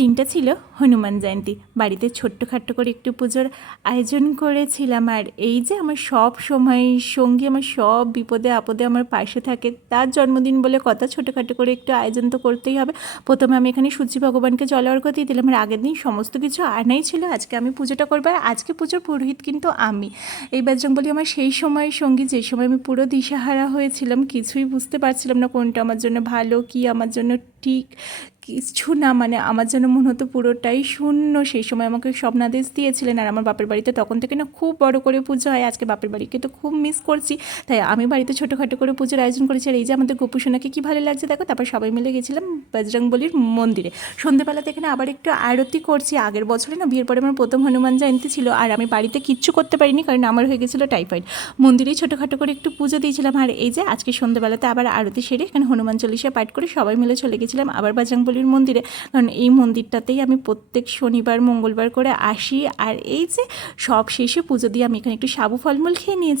দিনটা ছিল হনুমান জয়ন্তী। বাড়িতে ছোট্টখাট্টো করে একটু পুজোর আয়োজন করেছিলাম। আর এই যে আমার সব সময় সঙ্গী, আমার সব বিপদে আপদে আমার পাশে থাকে, তার জন্মদিন বলে কথা, ছোটোখাটো করে একটু আয়োজন তো করতেই হবে। প্রথমে আমি এখানে সূর্য ভগবানকে জল অর্ঘ্য দিয়ে দিলাম। আর আগের দিন সমস্ত কিছু আনাই ছিল, আজকে আমি পুজোটা করবো। আর আজকে পুজোর পুরোহিত কিন্তু আমি। এই বজরংবলী আমার সেই সময় সঙ্গী, যে সময় আমি পুরো দিশাহারা হয়েছিলাম, কিছুই বুঝতে পারছিলাম না কোনটা আমার জন্য ভালো, কি আমার জন্য ঠিক, কিছু না, মানে আমার যেন মনে হতো পুরোটাই শূন্য। সেই সময় আমাকে স্বপ্নাদেশ দিয়েছিলেন। আর আমার বাপের বাড়িতে তখন থেকে না খুব বড় করে পুজো হয়। আজকে বাপের বাড়িকে তো খুব মিস করছি, তাই আমি বাড়িতে ছোটোখাটো করে পুজোর আয়োজন করেছি। আর এই যে আমাদের গোপু সোনাকে কী ভালো লাগছে দেখো। তারপর সবাই মিলে গেছিলাম বজরংবলীর মন্দিরে। সন্ধ্যেবেলাতে এখানে আবার একটু আরতি করছি। আগের বছরে না বিয়ের পরে আমার প্রথম হনুমান জয়ন্তী ছিল, আর আমি বাড়িতে কিচ্ছু করতে পারিনি, কারণ আমার হয়ে গেছিলো টাইফয়েড। মন্দিরেই ছোটোখাটো করে একটু পুজো দিয়েছিলাম। আর এই যে আজকে সন্ধ্যেবেলাতে আবার আরতি সেরে এখানে হনুমান চল্লিশা পাঠ করে সবাই মিলে চলে গেছিলাম আবার বজরংবলীর মন্দিরে, কারণ এই মন্দিরটাতেই আমি প্রত্যেক শনিবার মঙ্গলবার করে আসি। আর এই যে সব শেষে পুজো দিয়ে আমি এখানে একটু সাবু ফলমূল খেয়ে নিয়েছি।